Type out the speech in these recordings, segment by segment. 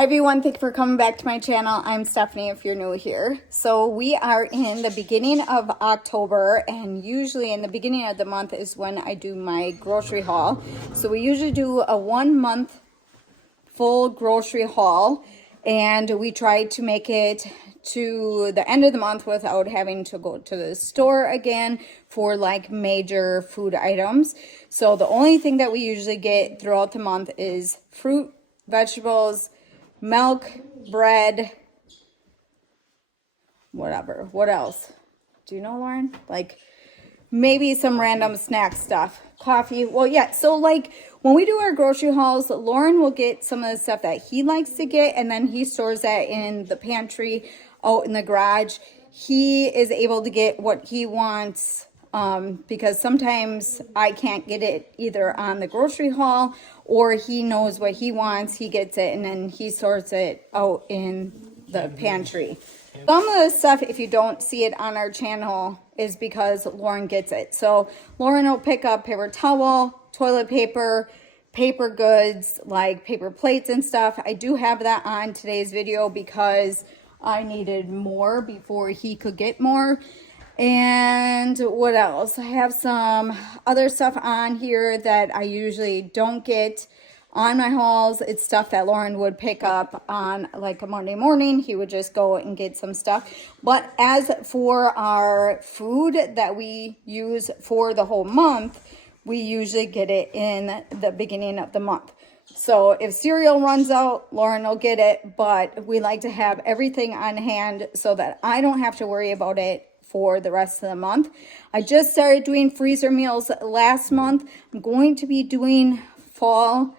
Hi everyone, thank you for coming back to my channel. I'm Stephanie if you're new here. So we are in the beginning of October, and usually in the beginning of the month is when I do my grocery haul. So we usually do a 1 month full grocery haul, and we try to make it to the end of the month without having to go to the store again for like major food items. So the only thing that we usually get throughout the month is fruit, vegetables, milk, bread, whatever. What else? Do you know, Lauren? Like maybe some random snack stuff. Coffee. Well, yeah. So like when we do our grocery hauls, Lauren will get some of the stuff that he likes to get, and then he stores that in the pantry out in the garage. He is able to get what he wants because sometimes I can't get it either on the grocery haul, or he knows what he wants, he gets it, and then he sorts it out in the pantry. Some of the stuff, if you don't see it on our channel, is because Lauren gets it. So Lauren will pick up paper towel, toilet paper, paper goods like paper plates and stuff. I do have that on today's video because I needed more before he could get more. And what else? I have some other stuff on here that I usually don't get on my hauls. It's stuff that Lauren would pick up on like a Monday morning. He would just go and get some stuff. But as for our food that we use for the whole month, we usually get it in the beginning of the month. So if cereal runs out, Lauren will get it, but we like to have everything on hand so that I don't have to worry about it for the rest of the month. I just started doing freezer meals last month. I'm going to be doing fall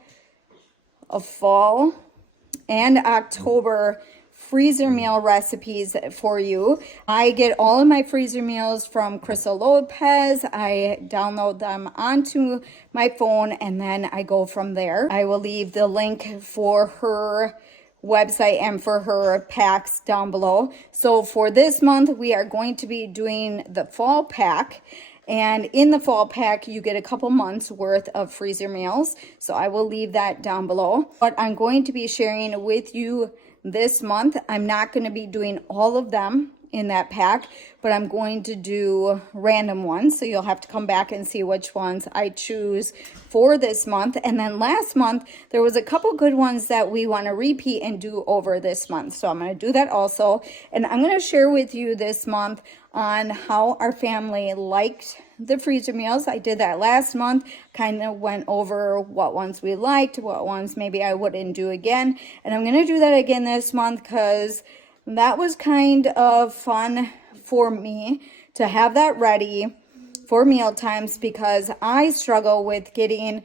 and October freezer meal recipes for you. I get all of my freezer meals from Crystal Lopez. I download them onto my phone and then I go from there. I will leave the link for her website and for her packs down below. So for this month, we are going to be doing the fall pack. And in the fall pack, you get a couple months worth of freezer meals. So I will leave that down below. But I'm going to be sharing with you this month. I'm not going to be doing all of them in that pack, but I'm going to do random ones. So you'll have to come back and see which ones I choose for this month. And then last month, there was a couple good ones that we want to repeat and do over this month. So I'm going to do that also. And I'm going to share with you this month on how our family liked the freezer meals. I did that last month, kind of went over what ones we liked, what ones maybe I wouldn't do again. And I'm going to do that again this month because that was kind of fun for me to have that ready for meal times, because I struggle with getting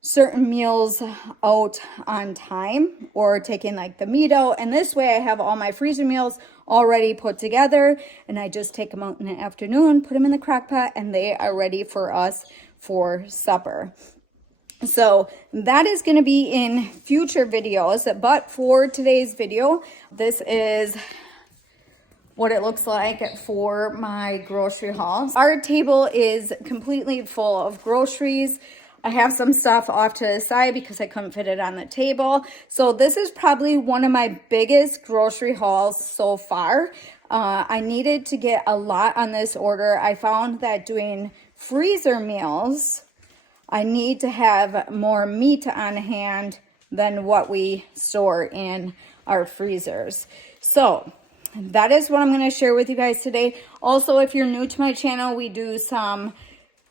certain meals out on time or taking like the meat out. And this way I have all my freezer meals already put together and I just take them out in the afternoon, put them in the crock pot, and they are ready for us for supper. So that is going to be in future videos, but for today's video, this is what it looks like for my grocery haul. Our table is completely full of groceries. I have some stuff off to the side because I couldn't fit it on the table. So this is probably one of my biggest grocery hauls so far. I needed to get a lot on this order. I found that doing freezer meals, I need to have more meat on hand than what we store in our freezers. So that is what I'm going to share with you guys today. Also, if you're new to my channel, we do some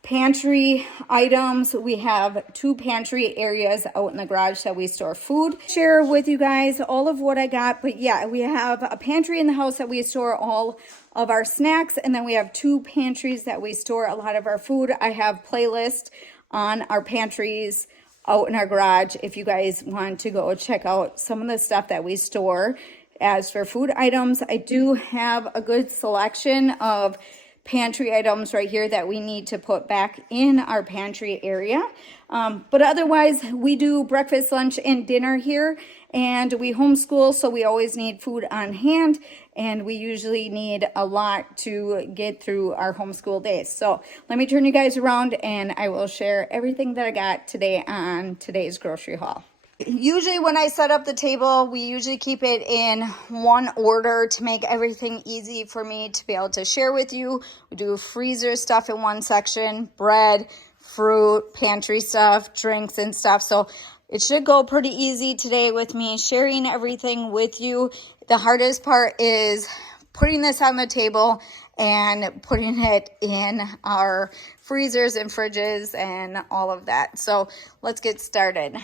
pantry items. We have 2 pantry areas out in the garage that we store food. Share with you guys all of what I got. But yeah, we have a pantry in the house that we store all of our snacks. And then we have 2 pantries that we store a lot of our food. I have playlists on our pantries out in our garage if you guys want to go check out some of the stuff that we store. As for food items, I do have a good selection of pantry items right here that we need to put back in our pantry area. But otherwise, we do breakfast, lunch, and dinner here, and we homeschool, so we always need food on hand, and we usually need a lot to get through our homeschool days. So let me turn you guys around, and I will share everything that I got today on today's grocery haul. Usually when I set up the table, we usually keep it in one order to make everything easy for me to be able to share with you. We do freezer stuff in one section, bread, fruit, pantry stuff, drinks and stuff. So it should go pretty easy today with me sharing everything with you. The hardest part is putting this on the table and putting it in our freezers and fridges and all of that. So let's get started.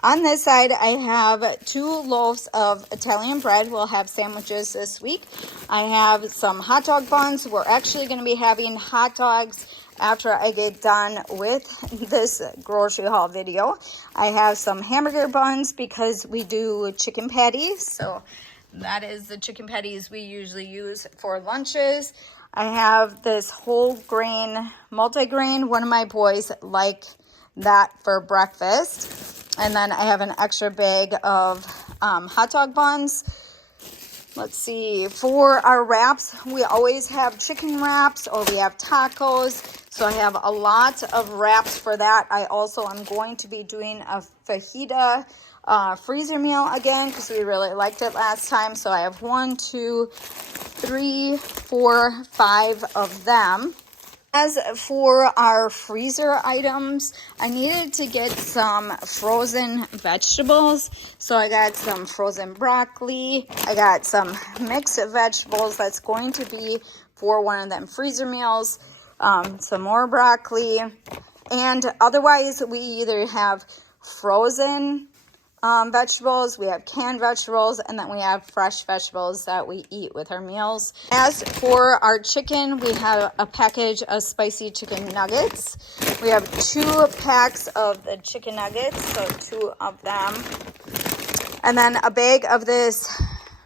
On this side, I have 2 loaves of Italian bread. We'll have sandwiches this week. I have some hot dog buns. We're actually going to be having hot dogs after I get done with this grocery haul video. I have some hamburger buns because we do chicken patties. So that is the chicken patties we usually use for lunches. I have this whole grain, multigrain. One of my boys like that for breakfast. And then I have an extra bag of hot dog buns. Let's see, for our wraps, we always have chicken wraps or we have tacos. So I have a lot of wraps for that. I also am going to be doing a fajita freezer meal again because we really liked it last time. So I have 1, 2, 3, 4, 5 of them. As for our freezer items, I needed to get some frozen vegetables. So I got some frozen broccoli. I got some mixed vegetables that's going to be for one of them freezer meals. Some more broccoli. And otherwise, we either have frozen vegetables, we have canned vegetables, and then we have fresh vegetables that we eat with our meals. As for our chicken, we have a package of spicy chicken nuggets. We have 2 packs of the chicken nuggets, so 2 of them. And then a bag of this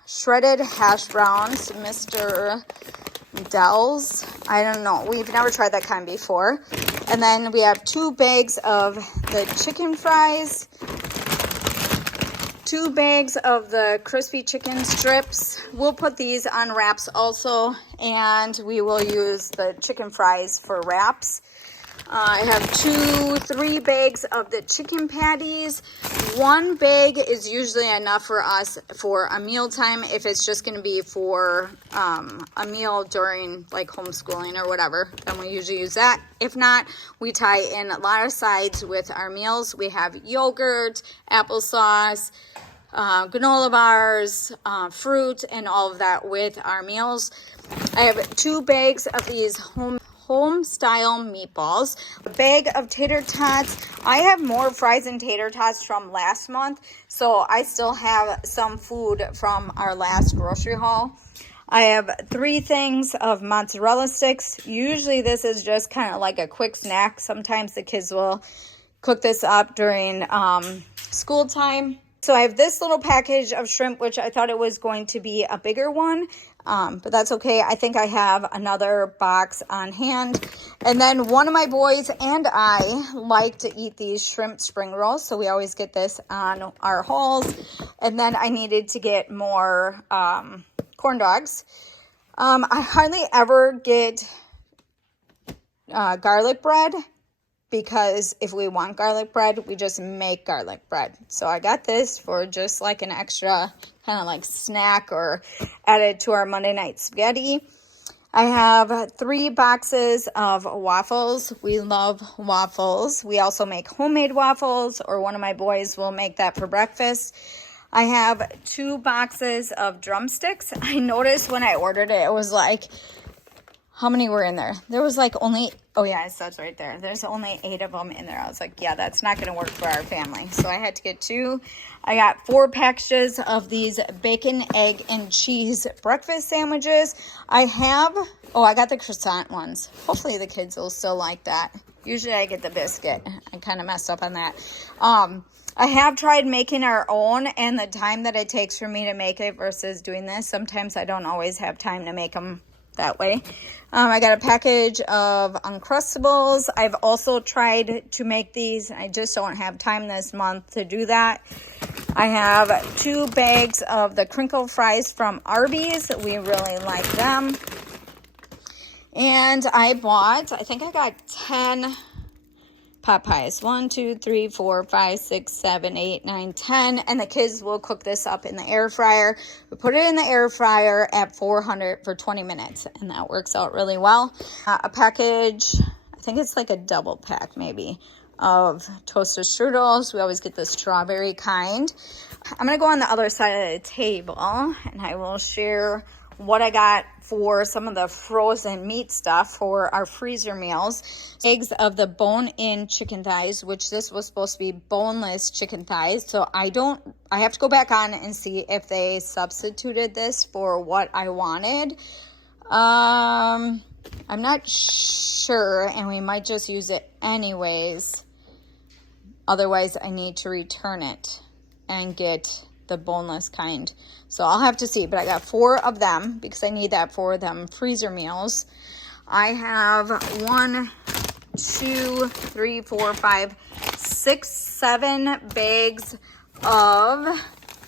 shredded hash browns, Mr. Dell's. I don't know. We've never tried that kind before. And then we have 2 bags of the chicken fries, 2 bags of the crispy chicken strips. We'll put these on wraps also, and we will use the chicken fries for wraps. I have 3 bags of the chicken patties. 1 bag is usually enough for us for a meal time if it's just going to be for a meal during like homeschooling or whatever. Then we usually use that. If not, we tie in a lot of sides with our meals. We have yogurt, applesauce, granola bars, fruit, and all of that with our meals. I have 2 bags of these home style meatballs, a bag of tater tots. I have more fries and tater tots from last month, so I still have some food from our last grocery haul. I have 3 things of mozzarella sticks. Usually this is just kind of like a quick snack. Sometimes the kids will cook this up during school time. So I have this little package of shrimp, which I thought it was going to be a bigger one, but that's okay. I think I have another box on hand. And then one of my boys and I like to eat these shrimp spring rolls, so we always get this on our hauls. And then I needed to get more corn dogs. I hardly ever get garlic bread, because if we want garlic bread, we just make garlic bread. So I got this for just like an extra kind of like snack or added to our Monday night spaghetti. I have 3 boxes of waffles. We love waffles. We also make homemade waffles, or one of my boys will make that for breakfast. I have 2 boxes of drumsticks. I noticed when I ordered it, it was like, how many were in there? There was like only, oh yeah, it says right there. There's only 8 of them in there. I was like, yeah, that's not going to work for our family. So I had to get 2. I got 4 packages of these bacon, egg, and cheese breakfast sandwiches. I got the croissant ones. Hopefully the kids will still like that. Usually I get the biscuit. I kind of messed up on that. I have tried making our own, and the time that it takes for me to make it versus doing this, sometimes I don't always have time to make them that way. I got a package of Uncrustables. I've also tried to make these. I just don't have time this month to do that. I have 2 bags of the crinkle fries from Arby's. We really like them. And I think I got 10 pot pies. 1, 2, 3, 4, 5, 6, 7, 8, 9, 10. And the kids will cook this up in the air fryer. We put it in the air fryer at 400 for 20 minutes, and that works out really well. A package, I think it's like a double pack maybe, of toasted strudels. We always get the strawberry kind. I'm going to go on the other side of the table, and I will share what I got for some of the frozen meat stuff for our freezer meals. Eggs of the bone-in chicken thighs, which this was supposed to be boneless chicken thighs. So I have to go back on and see if they substituted this for what I wanted. I'm not sure, and we might just use it anyways. Otherwise, I need to return it and get the boneless kind. So I'll have to see, but I got 4 of them because I need that for them freezer meals. I have 1, 2, 3, 4, 5, 6, 7 bags of,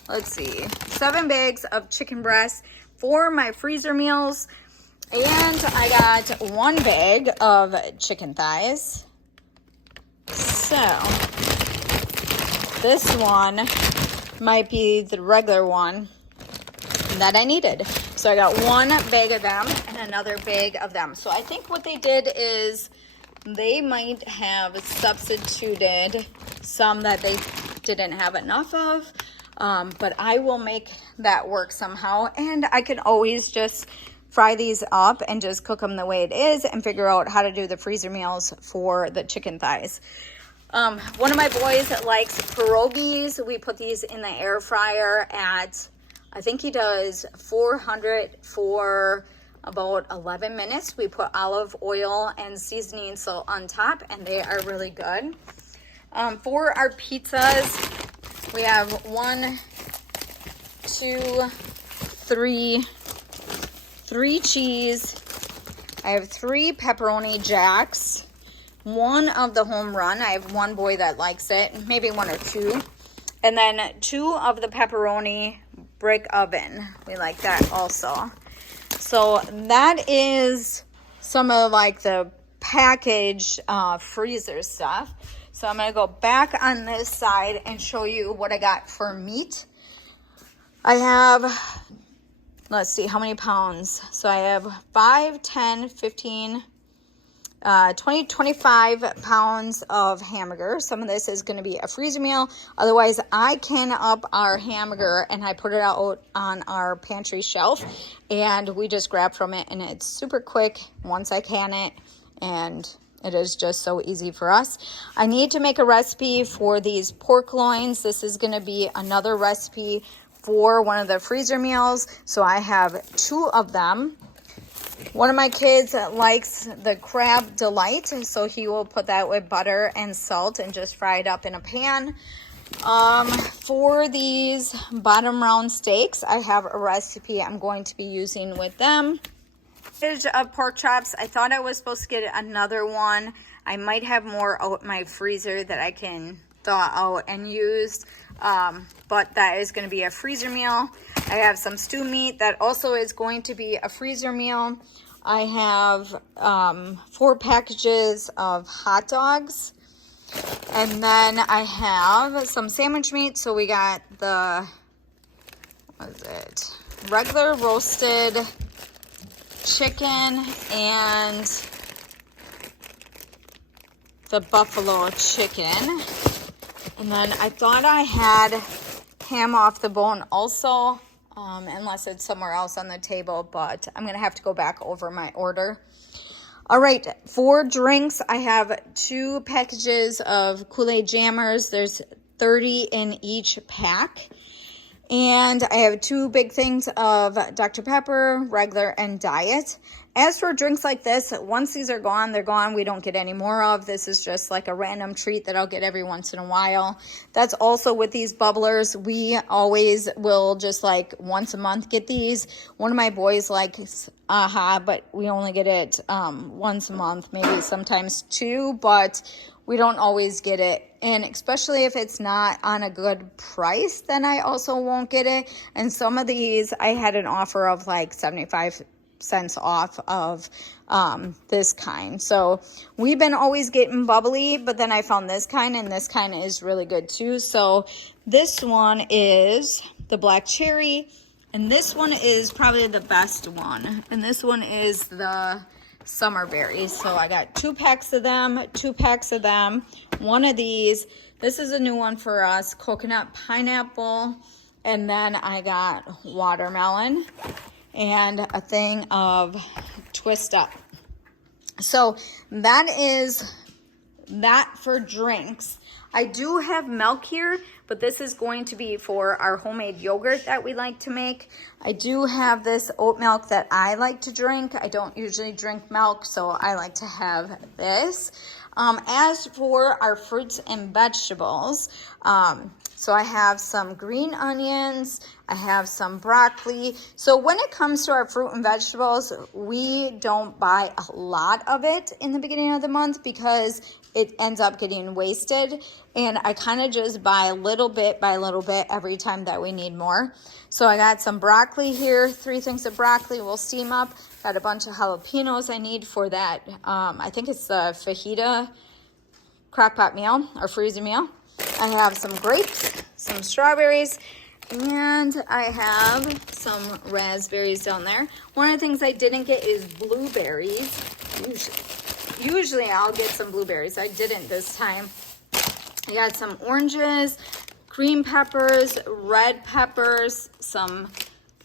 7 bags of chicken breasts for my freezer meals. And I got 1 bag of chicken thighs. So this one might be the regular one that I needed. So I got 1 bag of them and another bag of them. So I think what they did is they might have substituted some that they didn't have enough of. But I will make that work somehow. And I can always just fry these up and just cook them the way it is and figure out how to do the freezer meals for the chicken thighs. One of my boys likes pierogies. We put these in the air fryer at, I think he does 400 for about 11 minutes. We put olive oil and seasoning salt on top, and they are really good. For our pizzas, we have 1, 2, 3 cheese. I have 3 pepperoni jacks. 1 of the home run. I have 1 boy that likes it, maybe 1 or 2. And then 2 of the pepperoni brick oven. We like that also. So that is some of like the packaged freezer stuff. So I'm going to go back on this side and show you what I got for meat. I have, let's see, how many pounds? So I have 5, 10, 15, 20, 25 pounds of hamburger. Some of this is going to be a freezer meal. Otherwise, I can up our hamburger and I put it out on our pantry shelf and we just grab from it, and it's super quick once I can it, and it is just so easy for us. I need to make a recipe for these pork loins. This is going to be another recipe for one of the freezer meals. So I have 2 of them. One of my kids likes the crab delight, so he will put that with butter and salt and just fry it up in a pan. For these bottom round steaks, I have a recipe I'm going to be using with them. Of pork chops. I thought I was supposed to get another one. I might have more out in my freezer that I can thaw out and use, but that is going to be a freezer meal. I have some stew meat that also is going to be a freezer meal. I have 4 packages of hot dogs, and then I have some sandwich meat. So we got the, what is it, regular roasted chicken and the buffalo chicken. And then I thought I had ham off the bone also, unless it's somewhere else on the table, but I'm gonna have to go back over my order. All right, for drinks, I have 2 packages of Kool-Aid Jammers. There's 30 in each pack. And I have 2 big things of Dr. Pepper, regular and diet. As for drinks like this, once these are gone, they're gone. We don't get any more of. This is just like a random treat that I'll get every once in a while. That's also with these bubblers. We always will just like once a month get these. One of my boys likes AHA, but we only get it once a month, maybe sometimes 2, but we don't always get it. And especially if it's not on a good price, then I also won't get it. And some of these, I had an offer of like 75 cents off of this kind. So we've been always getting bubbly, but then I found this kind, and this kind is really good too. So this one is the black cherry, and this one is probably the best one. And this one is the summer berries. So I got 2 packs of them, 2 packs of them, one of these. This is a new one for us, coconut pineapple. And then I got watermelon and a thing of Twist Up. So that is that for drinks. I do have milk here, but this is going to be for our homemade yogurt that we like to make. I do have this oat milk that I like to drink. I don't usually drink milk, so I like to have this. As for our fruits and vegetables, so I have some green onions, I have some broccoli. So when it comes to our fruit and vegetables, we don't buy a lot of it in the beginning of the month because it ends up getting wasted. And I kind of just buy little bit by little bit every time that we need more. So I got some broccoli here, 3 things of broccoli we'll steam up. Got a bunch of jalapenos I need for that. I think it's the fajita crock-pot meal or freezer meal. I have some grapes, some strawberries, and I have some raspberries down there. One of the things I didn't get is blueberries. Usually I'll get some blueberries. I didn't this time. I got some oranges, green peppers, red peppers, some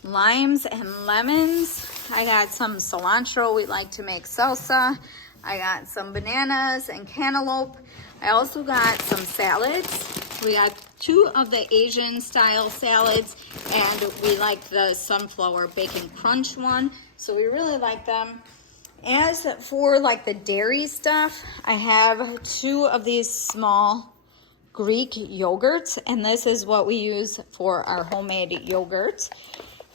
limes and lemons. I got some cilantro. We like to make salsa. I got some bananas and cantaloupe. I also got some salads. We got 2 of the Asian style salads, and we like the sunflower bacon crunch one. So we really like them. As for like the dairy stuff, I have 2 of these small Greek yogurts, and this is what we use for our homemade yogurt.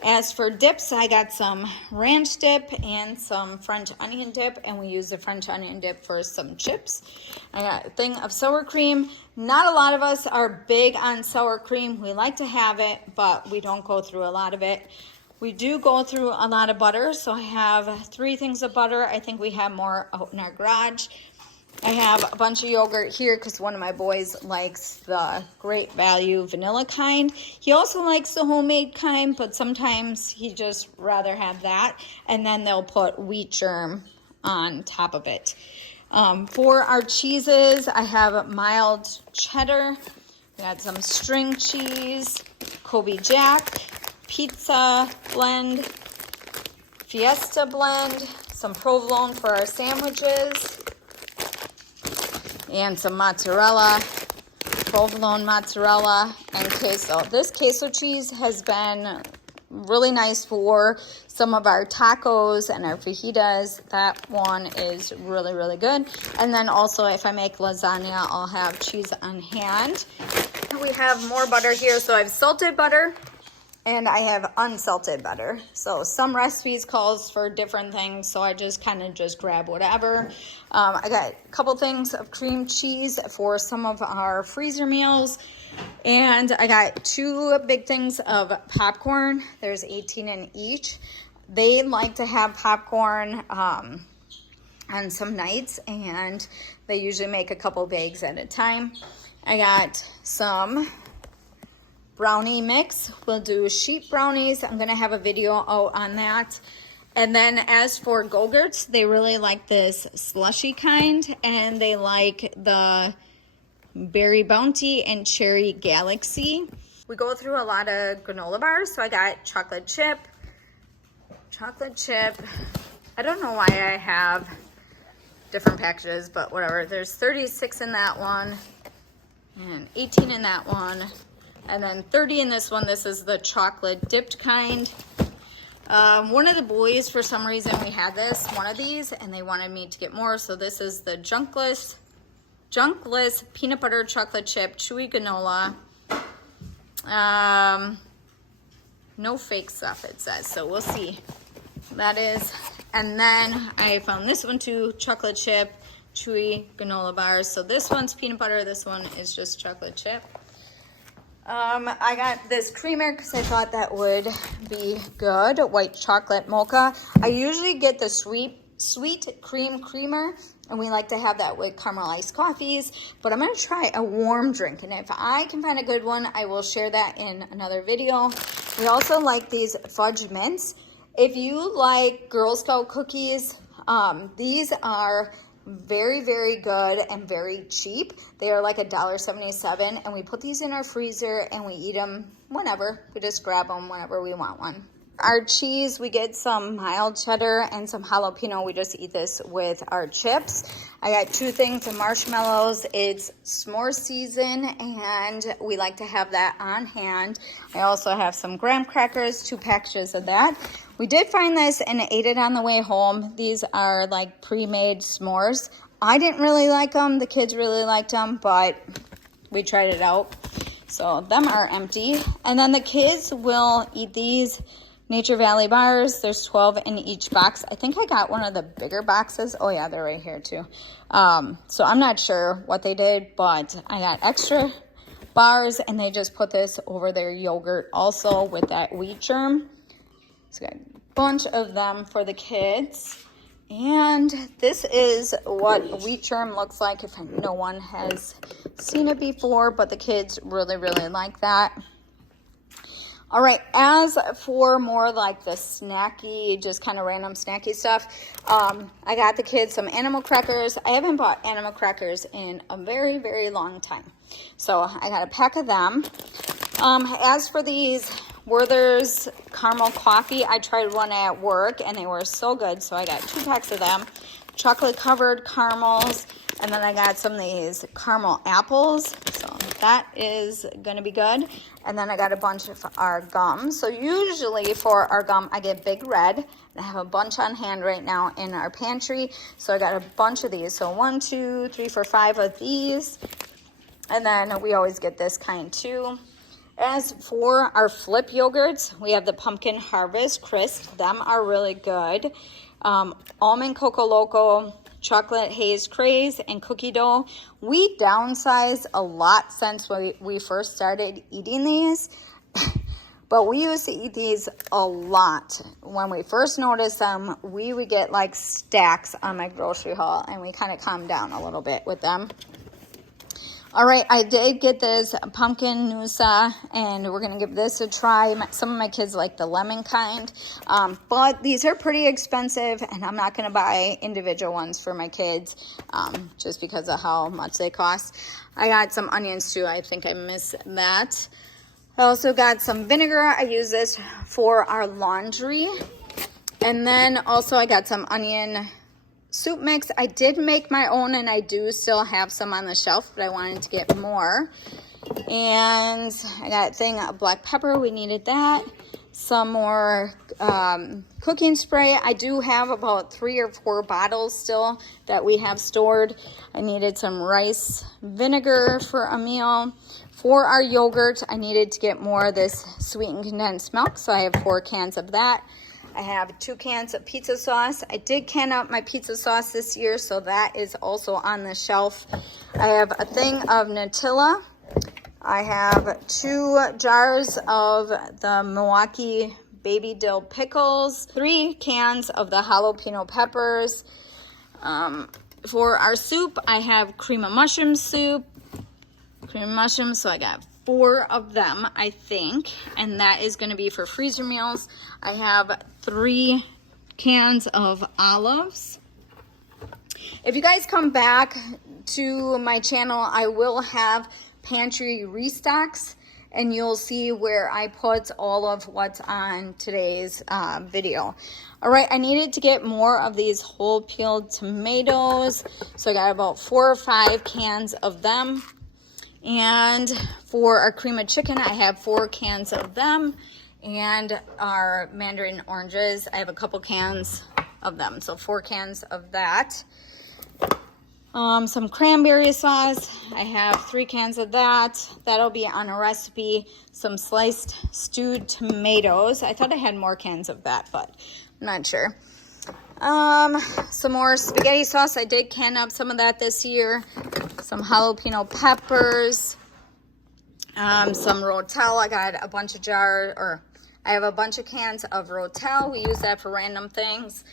As for dips, I got some ranch dip and some French onion dip, and we use the French onion dip for some chips. I got a thing of sour cream. Not a lot of us are big on sour cream. We like to have it, but we don't go through a lot of it. We do go through a lot of butter, so I have 3 things of butter. I think we have more out in our garage. I have a bunch of yogurt here because one of my boys likes the Great Value vanilla kind. He also likes the homemade kind, but sometimes he just rather have that. And then they'll put wheat germ on top of it. For our cheeses, I have mild cheddar. We got some string cheese, Kobe Jack, pizza blend, Fiesta blend, some provolone for our sandwiches, and some mozzarella, provolone mozzarella, and queso. This queso cheese has been really nice for some of our tacos and our fajitas. That one is really, really good. And then also if I make lasagna, I'll have cheese on hand. We have more butter here. So I have salted butter and I have unsalted butter. So some recipes calls for different things, so I just kind of just grab whatever. I got a couple things of cream cheese for some of our freezer meals. And I got 2 big things of popcorn. There's 18 in each. They like to have popcorn on some nights, and they usually make a couple bags at a time. I got some brownie mix. We'll do sheep brownies. I'm gonna have a video out on that. And then as for Go-Gurts, they really like this slushy kind, and they like the Berry Bounty and Cherry Galaxy. We go through a lot of granola bars, so I got chocolate chip. I don't know why I have different packages, but whatever. There's 36 in that one and 18 in that one. And then 30 in this one. This is the chocolate dipped kind. One of the boys, for some reason, we had one of these, and they wanted me to get more. So this is the junkless peanut butter chocolate chip chewy granola. No fake stuff, it says. So we'll see. That is. And then I found this one too, chocolate chip chewy granola bars. So this one's peanut butter. This one is just chocolate chip. I got this creamer because I thought that would be good. White chocolate mocha. I usually get the sweet cream creamer, and we like to have that with caramelized coffees, but I'm going to try a warm drink, and if I can find a good one, I will share that in another video. We also like these fudge mints. If you like Girl Scout cookies, these are very, very good and very cheap. They are like $1.77, and we put these in our freezer and we eat them whenever. We just grab them whenever we want one. Our cheese, we get some mild cheddar and some jalapeno. We just eat this with our chips. I got 2 things of marshmallows. It's s'more season, and we like to have that on hand. I also have some graham crackers, 2 packages of that. We did find this and ate it on the way home. These are like pre-made s'mores. I didn't really like them. The kids really liked them, but we tried it out. So them are empty. And then the kids will eat these Nature Valley bars. There's 12 in each box. I think I got one of the bigger boxes. Oh yeah, they're right here too. So I'm not sure what they did, but I got extra bars, and they just put this over their yogurt also with that wheat germ. So I got a bunch of them for the kids. And this is what wheat germ looks like if no one has seen it before, but the kids really, really like that. All right, as for more like the snacky, just kind of random snacky stuff, I got the kids some animal crackers. I haven't bought animal crackers in a very, very long time. So I got a pack of them. As for these Werther's caramel coffee, I tried one at work and they were so good. So I got 2 packs of them, chocolate covered caramels. And then I got some of these caramel apples. So that is going to be good. And then I got a bunch of our gum. So usually for our gum, I get Big Red. And I have a bunch on hand right now in our pantry. So I got a bunch of these. So 1, 2, 3, 4, 5 of these. And then we always get this kind too. As for our flip yogurts, we have the Pumpkin Harvest Crisp. Them are really good. Almond Coco Loco, chocolate haze craze, and cookie dough. We downsized a lot since we first started eating these, but we used to eat these a lot. When we first noticed them, we would get like stacks on my grocery haul, and we kind of calmed down a little bit with them. All right, I did get this pumpkin noosa, and we're going to give this a try. Some of my kids like the lemon kind, but these are pretty expensive, and I'm not going to buy individual ones for my kids just because of how much they cost. I got some onions too. I think I missed that. I also got some vinegar. I use this for our laundry. And then also I got some onion soup mix. I did make my own, and I do still have some on the shelf, but I wanted to get more. And I got a thing of black pepper. We needed that. Some more cooking spray. I do have about 3 or 4 bottles still that we have stored. I needed some rice vinegar for a meal. For our yogurt, I needed to get more of this sweetened condensed milk, so I have 4 cans of that. I have 2 cans of pizza sauce. I did can up my pizza sauce this year, so that is also on the shelf. I have a thing of Nutella. I have 2 jars of the Milwaukee baby dill pickles, 3 cans of the jalapeno peppers. For our soup, I have cream of mushroom soup. Cream of mushrooms, so I got 4 of them, I think, and that is going to be for freezer meals. I have 3 cans of olives. If you guys come back to my channel, I will have pantry restocks, and you'll see where I put all of what's on today's video. All right, I needed to get more of these whole peeled tomatoes, so I got about 4 or 5 cans of them. And for our cream of chicken, I have 4 cans of them. And our mandarin oranges, I have a couple cans of them. So 4 cans of that. Some cranberry sauce. I have 3 cans of that. That'll be on a recipe. Some sliced stewed tomatoes. I thought I had more cans of that, but I'm not sure. Some more spaghetti sauce. I did can up some of that this year. Some jalapeno peppers. Some Rotel. I got a bunch of I have a bunch of cans of Rotel. We use that for random things.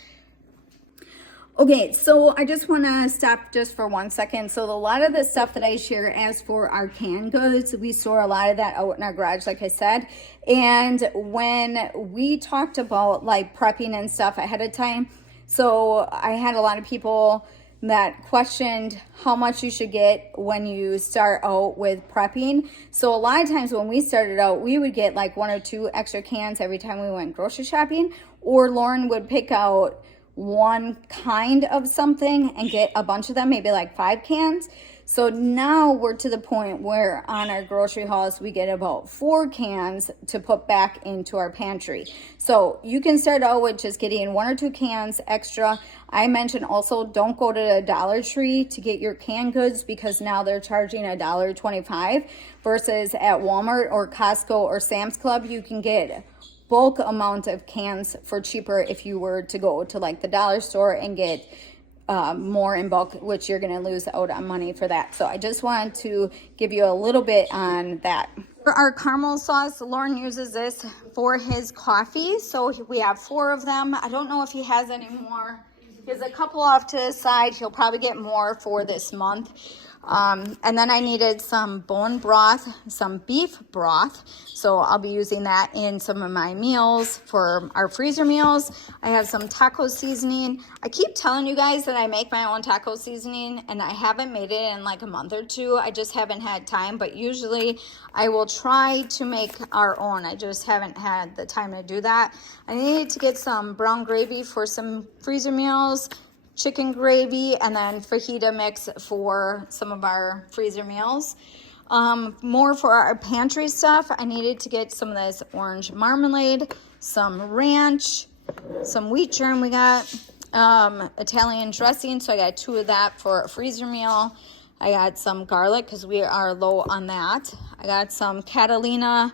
Okay, so I just want to stop just for 1 second. So a lot of the stuff that I share as for our canned goods, we store a lot of that out in our garage, like I said. And when we talked about like prepping and stuff ahead of time, so I had a lot of people that questioned how much you should get when you start out with prepping. So a lot of times when we started out, we would get like 1 or 2 extra cans every time we went grocery shopping, or Lauren would pick out one kind of something and get a bunch of them, maybe like 5 cans. So now we're to the point where on our grocery hauls, we get about 4 cans to put back into our pantry. So you can start out with just getting 1 or 2 cans extra. I mentioned also don't go to the Dollar Tree to get your canned goods, because now they're charging $1.25 versus at Walmart or Costco or Sam's Club, you can get bulk amount of cans for cheaper if you were to go to like the dollar store and get more in bulk, which you're going to lose out on money for that. So I just wanted to give you a little bit on that. For our caramel sauce, Lauren uses this for his coffee. So we have 4 of them. I don't know if he has any more. He has a couple off to the side. He'll probably get more for this month. And then I needed some bone broth, some beef broth. So I'll be using that in some of my meals for our freezer meals. I have some taco seasoning. I keep telling you guys that I make my own taco seasoning, and I haven't made it in like a month or 2. I just haven't had time, but usually I will try to make our own. I just haven't had the time to do that. I needed to get some brown gravy for some freezer meals, chicken gravy, and then fajita mix for some of our freezer meals. More for our pantry stuff, I needed to get some of this orange marmalade, some ranch, some wheat germ. We got Italian dressing, so I got 2 of that for a freezer meal. I got some garlic because we are low on that. I got some Catalina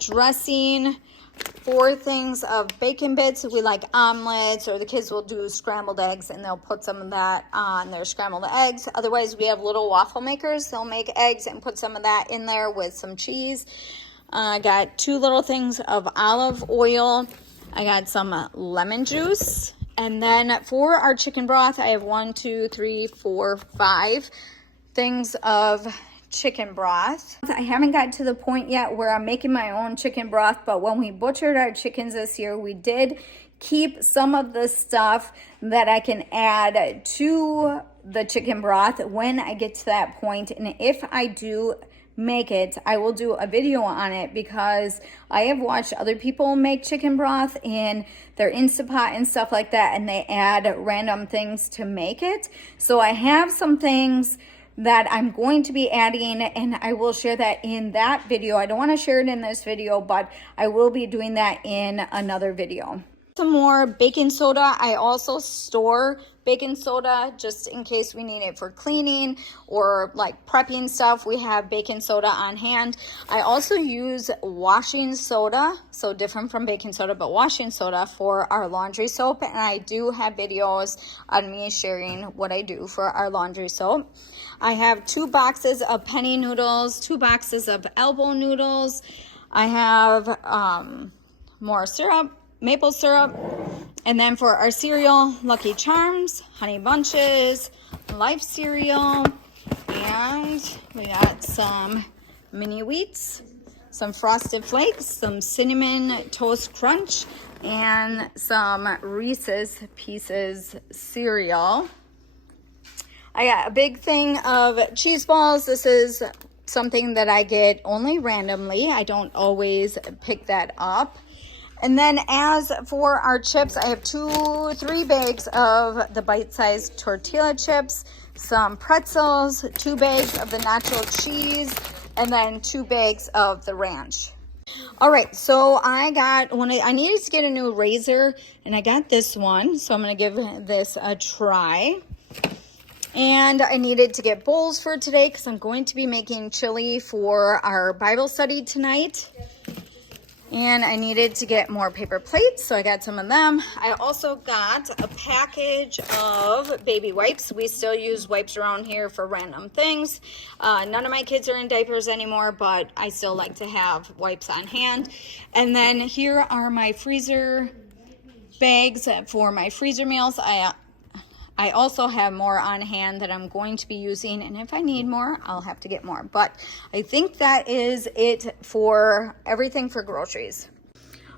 dressing, 4 things of bacon bits. We like omelets, or the kids will do scrambled eggs and they'll put some of that on their scrambled eggs. Otherwise, we have little waffle makers. They'll make eggs and put some of that in there with some cheese. I got 2 little things of olive oil. I got some lemon juice. And then for our chicken broth, I have 1, 2, 3, 4, 5 things of chicken broth. I haven't got to the point yet where I'm making my own chicken broth, but when we butchered our chickens this year, we did keep some of the stuff that I can add to the chicken broth when I get to that point. And if I do make it, I will do a video on it, because I have watched other people make chicken broth in their Instapot and stuff like that, and they add random things to make it. So I have some things that I'm going to be adding, and I will share that in that video. I don't want to share it in this video, but I will be doing that in another video. Some more baking soda. I also store baking soda just in case we need it for cleaning or like prepping stuff. We have baking soda on hand. I also use washing soda, so different from baking soda, but washing soda for our laundry soap. And I do have videos on me sharing what I do for our laundry soap. I have 2 boxes of penny noodles, 2 boxes of elbow noodles. I have more syrup, maple syrup. And then for our cereal, Lucky Charms, Honey Bunches, Life cereal, and we got some mini wheats, some Frosted Flakes, some Cinnamon Toast Crunch, and some Reese's Pieces cereal. I got a big thing of cheese balls. This is something that I get only randomly. I don't always pick that up. And then as for our chips, I have 3 bags of the bite-sized tortilla chips, some pretzels, 2 bags of the nacho cheese, and then 2 bags of the ranch. All right, so I needed to get a new razor, and I got this one, so I'm going to give this a try. And I needed to get bowls for today because I'm going to be making chili for our Bible study tonight. And I needed to get more paper plates, so I got some of them. I also got a package of baby wipes. We still use wipes around here for random things. None of my kids are in diapers anymore, but I still like to have wipes on hand. And then here are my freezer bags for my freezer meals. I also have more on hand that I'm going to be using, and if I need more, I'll have to get more. But I think that is it for everything for groceries.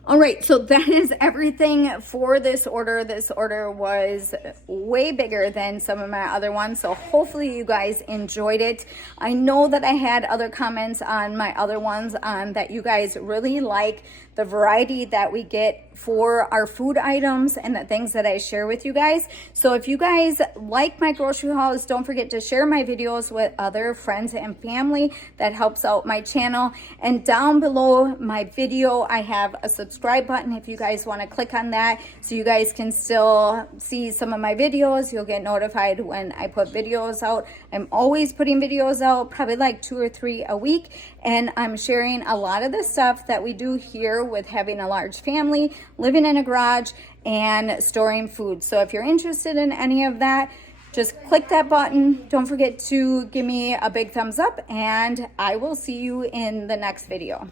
All right, so that is everything for this order. This order was way bigger than some of my other ones, so hopefully you guys enjoyed it. I know that I had other comments on my other ones that you guys really like the variety that we get for our food items and the things that I share with you guys. So if you guys like my grocery hauls, don't forget to share my videos with other friends and family. That helps out my channel. And down below my video, I have a subscribe button if you guys want to click on that so you guys can still see some of my videos. You'll get notified when I put videos out. I'm always putting videos out, probably like 2 or 3 a week. And I'm sharing a lot of the stuff that we do here with having a large family, living in a garage, and storing food. So if you're interested in any of that, just click that button. Don't forget to give me a big thumbs up, and I will see you in the next video.